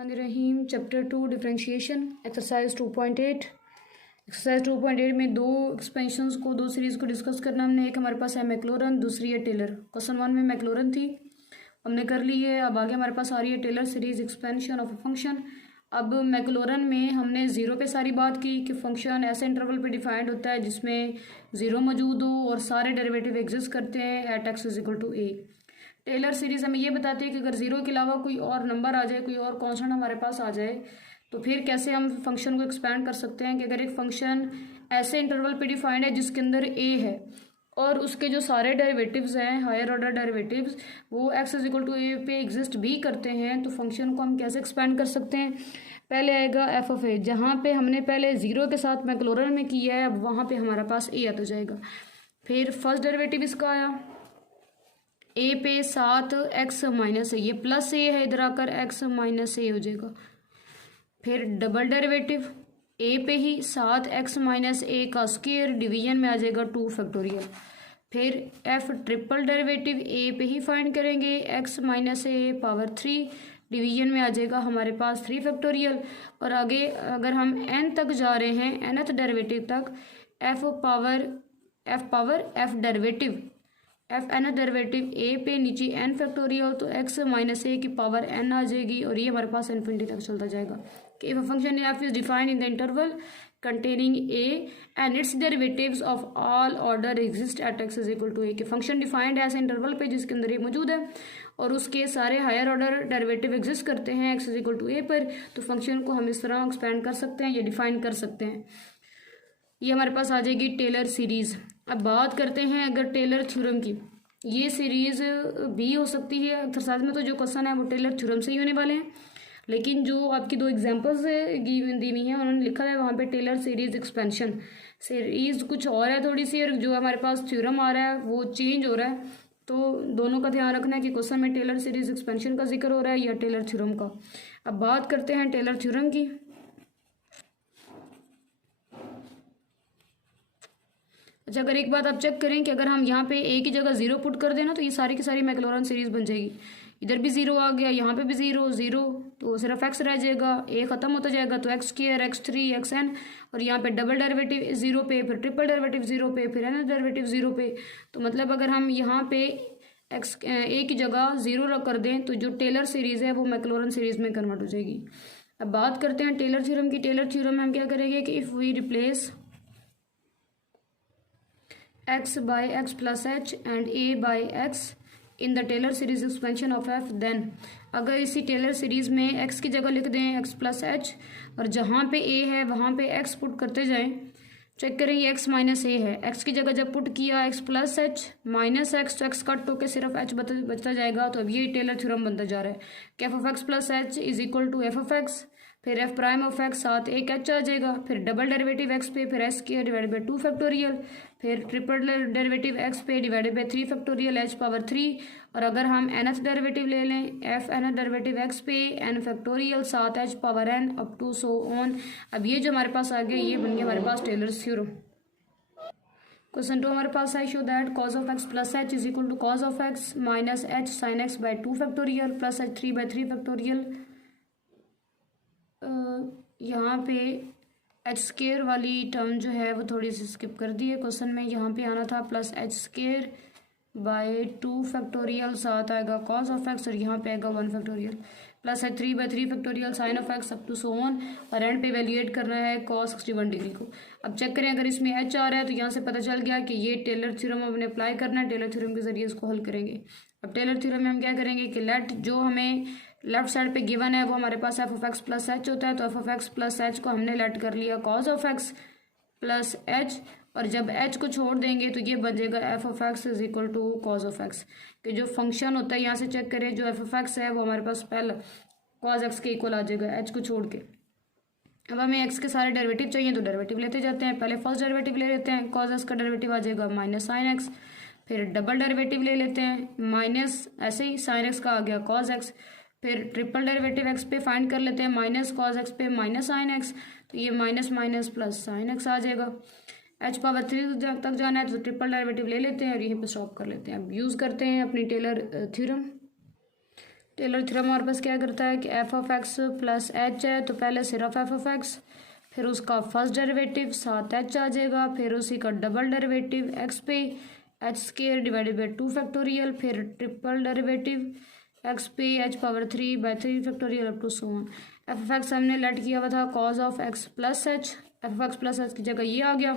रहीम chapter 2 differentiation exercise 2.8। Exercise 2.8 में दो expansions को दो सीरीज़ को डिस्कस करना हमने। एक हमारे पास है मैक्लोरन, दूसरी है टेलर। क्वेश्चन 1 में मैक्लोरन थी, हमने कर ली है। अब आगे हमारे पास आ रही है Taylor series expansion of a function. अब मैक्लोरन में हमने ज़ीरो पे सारी बात की कि फंक्शन ऐसे इंटरवल पे डिफाइंड होता है जिसमें ज़ीरो मौजूद हो और सारे डेरिवेटिव एग्जिस्ट करते हैं at x is equal to a. Taylor series हमें ये बताती है कि अगर ज़ीरो के अलावा कोई और नंबर आ जाए, कोई और कांस्टेंट हमारे पास आ जाए, तो फिर कैसे हम फंक्शन को एक्सपैंड कर सकते हैं कि अगर एक फंक्शन ऐसे इंटरवल पे डिफाइंड है जिसके अंदर ए है और उसके जो सारे डेरिवेटिव्स हैं, हायर ऑर्डर डेरिवेटिव्स, वो एक्स इज इक्वल टू ए पे एग्जिस्ट भी करते हैं, तो फंक्शन को हम कैसे एक्सपैंड कर सकते हैं। पहले आएगा एफ ऑफ ए, जहाँ पे हमने पहले ज़ीरो के साथ मैक्लोरन में किया है, अब वहाँ पे हमारे पास ए आता जाएगा। फिर फर्स्ट डेरिवेटिव इसका आया ए पे 7x माइनस ए, ये प्लस ए है, इधर आकर x माइनस ए हो जाएगा। फिर डबल डेरिवेटिव ए पे ही 7x माइनस ए का स्क्वायर, डिवीजन में आ जाएगा 2 फैक्टोरियल। फिर एफ ट्रिपल डेरिवेटिव ए पे ही फाइंड करेंगे, x माइनस ए पावर 3, डिवीजन में आ जाएगा हमारे पास 3 फैक्टोरियल। और आगे अगर हम n तक जा रहे हैं, nth डेरिवेटिव तक, f power f derivative f n derivative a पे नीचे एन फैक्टोरियल, तो एक्स माइनस ए की पावर एन आ जाएगी और ये हमारे पास इन्फिनिटी तक चलता जाएगा। कि if function f is defined in the interval containing a and its derivatives of all order exist at x is equal to a, कि फंक्शन डिफाइंड है ऐसे इंटरवल पे जिसके अंदर ए मौजूद है और उसके सारे हायर ऑर्डर डेरिवेटिव एग्जिस्ट करते हैं एक्स इज इक्वल टू ए पर, तो फंक्शन को हम इस तरह एक्सपेंड कर सकते हैं या डिफाइन कर सकते हैं। ये हमारे पास आ जाएगी टेलर सीरीज़। अब बात करते हैं अगर टेलर थ्योरम की, ये सीरीज़ भी हो सकती है। एक्सरसाइज में तो जो क्वेश्चन है वो टेलर थ्योरम से ही होने वाले हैं, लेकिन जो आपकी दो एग्जांपल्स दी हुई हैं उन्होंने लिखा है वहाँ पे टेलर सीरीज़ एक्सपेंशन। सीरीज़ कुछ और है थोड़ी सी, और जो हमारे पास थ्योरम आ रहा है वो चेंज हो रहा है, तो दोनों का ध्यान रखना है कि क्वेश्चन में टेलर सीरीज़ एक्सपेंशन का जिक्र हो रहा है या टेलर थ्योरम का। अब बात करते हैं टेलर थ्योरम की। अच्छा, अगर एक बात आप चेक करें कि अगर हम यहाँ पे ए की जगह ज़ीरो पुट कर देना तो ये सारी की सारी मैक्लोरन सीरीज़ बन जाएगी। इधर भी ज़ीरो आ गया, यहाँ पे भी ज़ीरो ज़ीरो, तो सिर्फ एक्स रह जाएगा, ए ख़त्म होता जाएगा, तो एक्स स्क्वायर x3 xn, और यहाँ पे डबल डेरिवेटिव ज़ीरो पे, फिर ट्रिपल डेरिवेटिव ज़ीरो पे, फिर एन डेरिवेटिव ज़ीरो पे। तो मतलब अगर हम यहाँ पे ए की जगह ज़ीरो कर दें तो जो टेलर सीरीज़ है वो मैक्लोरन सीरीज़ में कन्वर्ट हो जाएगी। अब बात करते हैं टेलर थ्योरम की। टेलर थ्योरम में हम क्या करेंगे कि if we replace x by x plus h and a by x in the Taylor series expansion of f, then अगर इसी टेलर सीरीज़ में x की जगह लिख दें x प्लस h और जहाँ पे a है वहाँ पे x पुट करते जाएं, चेक करें ये x माइनस a है, x की जगह जब पुट किया x plus h minus x, तो x कट होकर सिर्फ h बचता जाएगा। तो अब ये टेलर थ्योरम बनता जा रहा है कि f of x plus h is equal to f of x, फिर एफ प्राइम ऑफ एक्स साथ एक एच आ जाएगा, फिर डबल डेरिवेटिव एक्स पे, फिर एस के डिवाइडेड बाई 2 फैक्टोरियल, फिर ट्रिपल डेरिवेटिव एक्स पे divided by 3 factorial h power 3, और अगर हम एनथ डेरिवेटिव ले लें एफ एनथ डेरिवेटिव एक्स पे एन फैक्टोरियल साथ h power n up to so on. अब ये जो हमारे पास आ गया ये बन गया हमारे पास टेलर थ्योरम। क्वेश्चन 2 हमारे पास है, show that cos of x plus h is equal to cos of x minus h sine x by 2 factorial plus h 3 by 3 factorial. यहाँ पे एच स्केयर वाली टर्म जो है वो थोड़ी सी स्किप कर दी है क्वेश्चन में। यहाँ पे आना था plus H square by 2 factorial साथ आएगा कॉस ऑफ एक्स, और यहाँ पे आएगा 1 factorial plus h 3 by 3 factorial sine of x up to so on, और एंड पे इवेल्युएट करना है कॉस 61 डिग्री को। अब चेक करें अगर इसमें एच आ रहा है तो यहाँ से पता चल गया कि ये टेलर थ्योरम हमने अप्लाई करना है, टेलर थ्योरम के जरिए इसको हल करेंगे। अब टेलर थ्योरम में हम क्या करेंगे कि लेट जो हमें लेफ्ट साइड पे गिवन है वो हमारे पास f of x plus h होता है, तो f of x plus h को हमने लेट कर लिया cos of x plus h, और जब एच को छोड़ देंगे तो ये बन जाएगा f of x is equal to cos of x, कि जो फंक्शन होता है यहाँ से चेक करें जो एफ ऑफ एक्स है वो हमारे पास पहले कॉज एक्स के इक्वल आ जाएगा एच को छोड़ के। अब हमें एक्स के सारे डेरिवेटिव चाहिए तो डेरिवेटिव लेते जाते हैं। पहले फर्स्ट डेरिवेटिव ले लेते हैं, कॉज एक्स का डेरिवेटिव आ जाएगा माइनस साइन एक्स, फिर डबल डेरिवेटिव ले लेते हैं माइनस, ऐसे ही साइन एक्स का आ गया कॉज एक्स, फिर ट्रिपल डेरिवेटिव एक्स पे फाइंड कर लेते हैं माइनस कॉज एक्स पे माइनस साइन एक्स, तो ये minus minus plus sine x आ जाएगा। एच पावर 3 तक जाना है तो ट्रिपल डेरिवेटिव ले लेते हैं और यहीं पे स्टॉप कर लेते हैं। अब यूज़ करते हैं अपनी टेलर थ्योरम। टेलर थ्योरम हमारे पास क्या करता है कि f of x plus h है तो पहले सिर्फ एफ ऑफ एक्स, फिर उसका फर्स्ट डेरिवेटिव साथ एच आ जाएगा, फिर उसी का डबल डेरिवेटिव एक्स पे h square divided by 2 factorial, फिर ट्रिपल डेरिवेटिव एक्स पे h power 3 by 3 factorial up to so on. F of x हमने लेट किया हुआ था cos of x plus h, f of x plus H की जगह ये आ गया।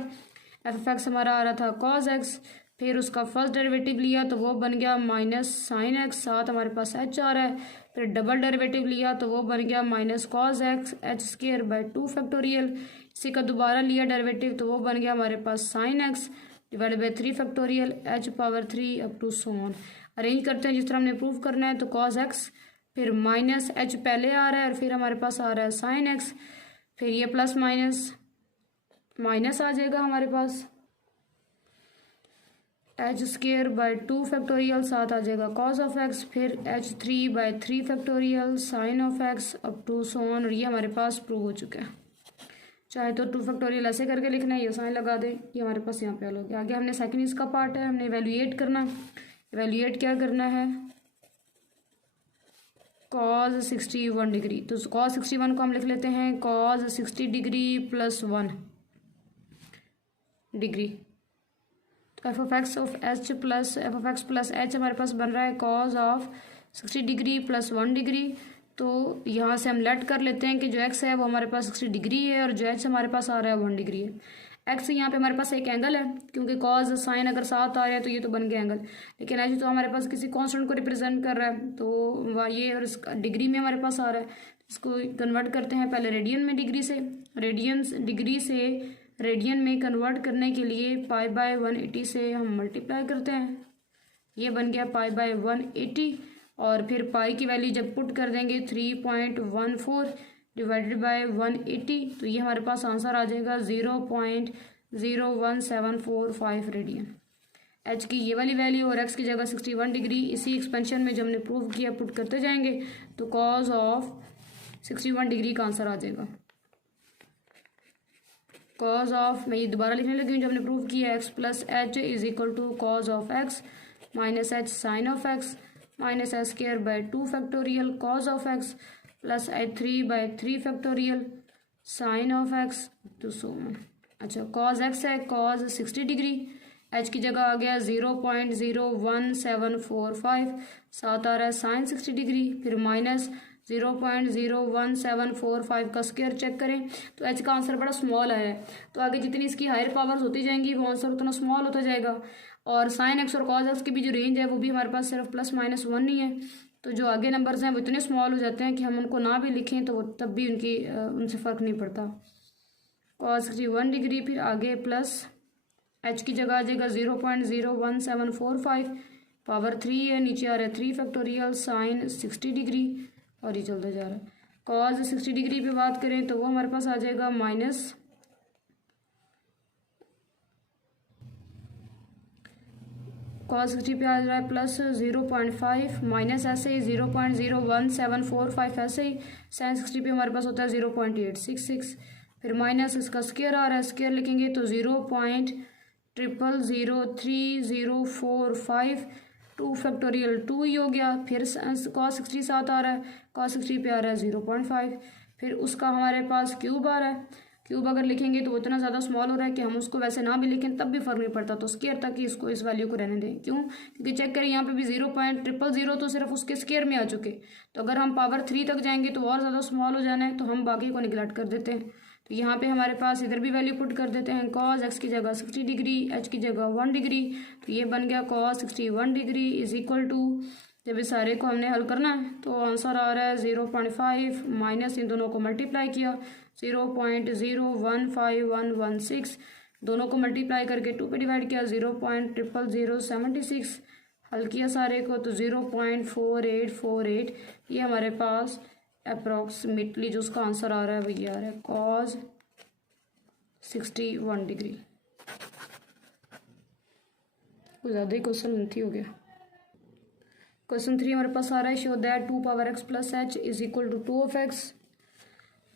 एफ ऑफ एक्स हमारा आ रहा था कॉज एक्स, फिर उसका फर्स्ट डेरिवेटिव लिया तो वो बन गया माइनस साइन एक्स, साथ हमारे पास एच आ रहा है, फिर डबल डेरिवेटिव लिया तो वो बन गया minus cos x H square by 2 factorial. इसी का दोबारा लिया डेरिवेटिव तो वो बन गया हमारे पास sine x divided by 3 factorial h power 3 up to so on. Arrange करते हैं जिस तरह हमने प्रूव करना है, तो कॉज एक्स फिर माइनस एच पहले आ रहा है और फिर हमारे पास आ रहा है साइन एक्स, फिर ये प्लस माइनस माइनस आ जाएगा हमारे पास एच स्केयर बाई 2 फैक्टोरियल, साथ आ जाएगा कॉज ऑफ एक्स, फिर h 3 by 3 factorial sine of x up to so on. और ये हमारे पास प्रूव हो चुका है। चाहे तो 2 फैक्टोरियल ऐसे करके लिखना है, ये साइन लगा दे, ये हमारे पास यहाँ पे हल हो गया। आगे हमने सेकंड इसका पार्ट है, हमने इवेल्युएट करना। इवेल्युएट क्या करना है, कॉज 61 डिग्री, तो कॉज 61 को हम लिख लेते हैं कॉज 60 डिग्री प्लस 1 डिग्री। तो f of x of H plus F of x plus H हमारे पास बन रहा है cause of 60 degree plus 1 degree. तो यहाँ से हम लेट कर लेते हैं कि जो एक्स है वो हमारे पास 60 डिग्री है और जो एच हमारे पास आ रहा है 1 डिग्री है। एक्स यहाँ पे हमारे पास एक एंगल है, क्योंकि कॉज साइन अगर साथ आ रहा है तो ये तो बन गया एंगल, लेकिन एच तो हमारे पास किसी कांस्टेंट को रिप्रेजेंट कर रहा है, तो ये और इसका डिग्री में हमारे पास आ रहा है। इसको कन्वर्ट करते हैं पहले रेडियन में डिग्री से, डिग्री से रेडियन में कन्वर्ट करने के लिए पाई बाय 180 से हम मल्टीप्लाई करते हैं, ये बन गया पाई बाय 180। और फिर पाई की वैल्यू जब पुट कर देंगे 3.14 डिवाइडेड बाय 180, तो ये हमारे पास आंसर आ जाएगा 0.01745 रेडियन। एच की ये वाली वैल्यू और एक्स की जगह 61 डिग्री, इसी एक्सपेंशन में जो हमने प्रूव किया पुट करते जाएंगे तो कॉज ऑफ 61 डिग्री का आंसर आ जाएगा। कॉज ऑफ, मैं ये दोबारा लिखने लगी हूँ जो हमने प्रूव किया, x plus h is equal to cos of x minus h sine of x minus h square by 2 factorial cos of x plus h 3 by 3 factorial sine of x to so on. अच्छा, cos x है cos 60 degree, h की जगह आ गया 0.01745, साथ आ रहा है sign 60 degree, फिर माइनस 0.01745 का स्क्वायर चेक करें तो एच का आंसर बड़ा स्मॉल आया है, तो आगे जितनी इसकी हायर पावर्स होती जाएंगी वो आंसर उतना स्मॉल होता जाएगा। और साइन एक्स और कॉज एक्स की भी जो रेंज है वो भी हमारे पास सिर्फ प्लस माइनस 1 ही है, तो जो आगे नंबर्स हैं वो इतने स्मॉल हो जाते हैं कि हम उनको ना भी लिखें तो तब भी उनसे फ़र्क नहीं पड़ता। कॉज 61 डिग्री, फिर आगे प्लस एच की जगह आ जाएगा 0.01745 पावर 3 है, नीचे आ रहा है 3 फैक्टोरियल साइन 60 डिग्री और ये चलता जा रहा है। कॉज 60 डिग्री पे बात करें तो वो हमारे पास आ जाएगा माइनस कॉज 60 पे आ रहा है प्लस 0.5 माइनस ऐसे ही 0.01745 ऐसे ही साइन 60 पे हमारे पास होता है 0.866, फिर माइनस इसका स्क्वायर आ रहा है, स्क्वायर लिखेंगे तो 0.003045 2 फैक्टोरियल 2 ही हो गया, फिर कॉस 60 साथ आ रहा है, कॉस 60 पे आ रहा है 0.5, फिर उसका हमारे पास क्यूब आ रहा है, क्यूब अगर लिखेंगे तो इतना ज़्यादा स्मॉल हो रहा है कि हम उसको वैसे ना भी लिखें तब भी फर्क नहीं पड़ता, तो स्क्वायर तक ही इसको इस वैल्यू को रहने दें। क्यों? क्योंकि चेक करें यहाँ पे भी 0.000 तो सिर्फ उसके स्क्वायर में आ चुके, तो अगर हम पावर 3 तक जाएंगे तो और ज़्यादा स्मॉल हो जाना है, तो हम बाकी को निगलेक्ट कर देते हैं। तो यहाँ पे हमारे पास इधर भी वैल्यू पुट कर देते हैं, कॉज एक्स की जगह 60 डिग्री एच की जगह 1 डिग्री, तो ये बन गया cos 61 degree is equal to, जब इस सारे को हमने हल करना है तो आंसर आ रहा है 0.5 माइनस इन दोनों को मल्टीप्लाई किया 0.015116, दोनों को मल्टीप्लाई करके 2 पे डिवाइड किया 0.00076, हल किया सारे को तो 0.4848, ये हमारे पास अप्रॉक्सीमेटली जो उसका आंसर आ रहा है वो ये आ रहा है कॉज 61 डिग्री। कुछ ज़्यादा ही क्वेश्चन लेंथी हो गया। क्वेश्चन 3 हमारे पास आ रहा है, show that 2 power x plus h is equal to 2 of x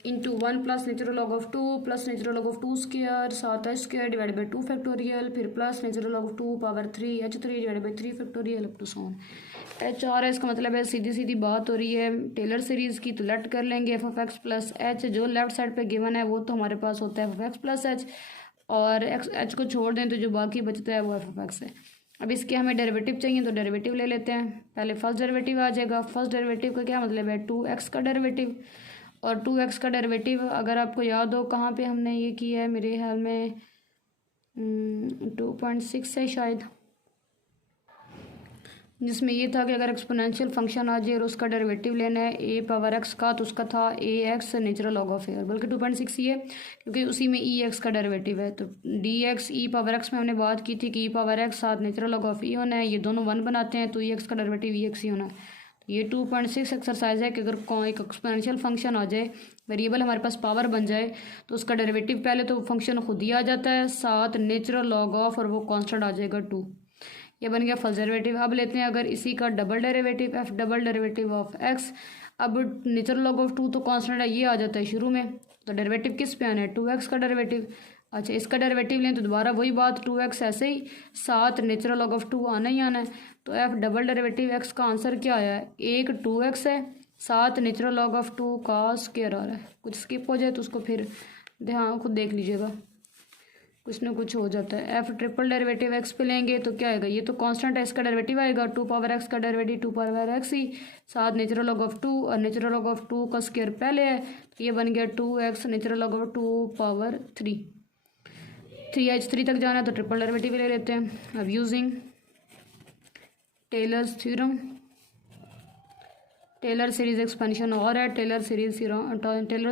into 1 plus natural log of 2 plus natural log of 2 square साथ h square divide by 2 factorial, फिर plus natural log of 2 power 3 h 3 divide by 3 factorial up to so on. H आ रहा है, इसका मतलब है सीधी सीधी बात हो रही है टेलर सीरीज़ की, तो लेट कर लेंगे F of x plus H. जो लेफ्ट साइड पे गिवन है वो तो हमारे पास होता है f of x plus h, और एच को छोड़ दें तो जो बाकी बचता है वो एफ ऑफ एक्स है। अब इसके हमें डेरिवेटिव चाहिए तो डेरिवेटिव ले लेते हैं। पहले फर्स्ट डेरिवेटिव आ जाएगा। फर्स्ट डेरिवेटिव का क्या मतलब है, 2x का डेरिवेटिव, और 2x का डेरिवेटिव अगर आपको याद हो कहाँ पे हमने ये किया है, मेरे ख्याल में 2.6 है शायद, जिसमें ये था कि अगर एक्सपोनेंशियल फंक्शन आ जाए और उसका डेरिवेटिव लेना है ए पावर एक्स का, तो उसका था ए एक्स नेचुरल लॉग ऑफ ए, बल्कि 2.6 ही है क्योंकि उसी में ई एक्स का डेरिवेटिव है। तो डी एक्स ई पावर एक्स में हमने बात की थी कि ई पावर एक्स साथ नेचुरल लॉग ऑफ ई होना है, ये दोनों 1 बनाते हैं, तो ई एक्स का डेरिवेटिव ई एक्स ही होना है। तो ये 2.6 एक्सरसाइज है कि अगर एक एक्सपोनेंशियल फंक्शन आ जाए, वेरिएबल हमारे पास पावर बन जाए, तो उसका डेरिवेटिव पहले तो फंक्शन खुद ही आ जाता है, साथ नेचुरल लॉग ऑफ, और वो कॉन्स्टेंट आ जाएगा 2। ये बन गया फर्स्ट डेरिवेटिव। अब लेते हैं अगर इसी का double derivative, F double derivative of x. अब नेचुरल लॉग ऑफ 2 तो कांस्टेंट है, ये आ जाता है शुरू में, तो डेरिवेटिव किस पे आना है, 2x का डेरिवेटिव। अच्छा, इसका डेरिवेटिव लें तो दोबारा वही बात, 2x ऐसे ही, साथ नेचुरल लॉग ऑफ 2 आना ही आना है। तो एफ डबल डेरिवेटिव एक्स का आंसर क्या आया है, एक 2x है, साथ नेचुरल लॉग ऑफ 2 का स्क्वायर आ रहा है। कुछ स्किप हो जाए तो उसको फिर ध्यान खुद देख लीजिएगा, कुछ ना कुछ हो जाता है। एफ ट्रिपल डेरिवेटिव एक्स पे लेंगे तो क्या आएगा, ये तो कांस्टेंट है, इसका डेरिवेटिव आएगा 2 पावर एक्स का डेरिवेटिव 2 पावर एक्स ही, साथ नेचुरल लॉग ऑफ 2, और नेचुरल लॉग ऑफ 2 का स्क्वायर पहले है, तो ये बन गया 2x natural log of 2 power 3। 3h 3 तक जाना है तो ट्रिपल डेरिवेटिव ले लेते हैं। अब using Taylor's theorem, Taylor series expansion और है, टेलर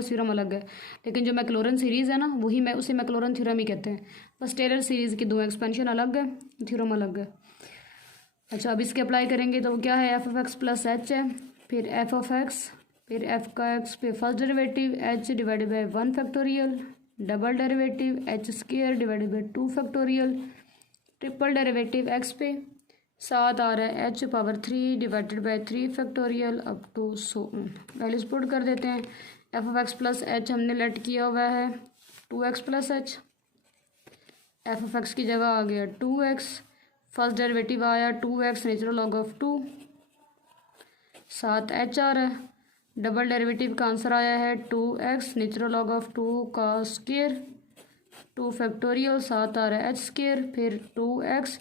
थ्योरम अलग है, लेकिन जो मैक्लोरन सीरीज़ है ना वही उसे मैक्लोरन थ्योरम ही कहते हैं, बस टेलर सीरीज़ की 2 एक्सपेंशन अलग है, थ्योरम अलग है। अच्छा, अब इसके अप्लाई करेंगे तो क्या है, f of x plus h है, फिर एफ ऑफ एक्स, फिर एफ का एक्स पे first derivative h divided by 1 factorial, double derivative h square divided by 2 factorial, triple derivative x पे साथ आ रहा है h power 3 divided by 3 factorial up to so values put कर देते हैं। F of x plus h हमने let किया हुआ है 2x plus h, f of x की जगह आ गया 2x, फर्स्ट डेरिवेटिव आया 2x नेचुरल लॉग ऑफ 2, साथ एच आ रहा है, डबल डेरिवेटिव का आंसर आया है 2x नेचुरल लॉग ऑफ 2 का स्क्वायर 2 फैक्टोरियल, साथ आ रहा है एच स्क्वायर, फिर 2x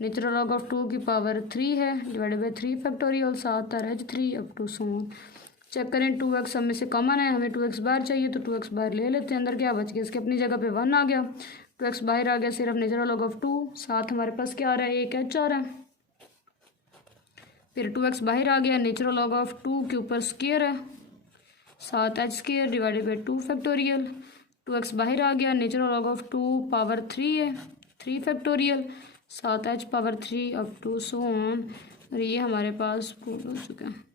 नेचुरल लॉग ऑफ 2 की पावर 3 है डिवाइडेड बाई 3 फैक्टोरियल, साथ आ रहा है 3 अप टू सो। चेक करें 2x हम में से कॉमन है, हमें 2x बाहर चाहिए तो 2x बाहर ले लेते हैं, अंदर क्या बच गया, इसके अपनी जगह पे 1 आ गया, 2x बाहर आ गया, सिर्फ नेचुरल लॉग ऑफ 2, साथ हमारे पास क्या आ रहा है, एक एच आ रहा है, फिर 2x बाहर आ गया, नेचुरल लॉग ऑफ 2 के ऊपर स्क्वायर है, साथ h square divided by 2 factorial, 2x बाहर आ गया, नेचुरल लॉग ऑफ 2 पावर 3 है 3 फैक्टोरियल, साथ h power 3 up to so on, और ये हमारे पास प्रूव हो चुका है।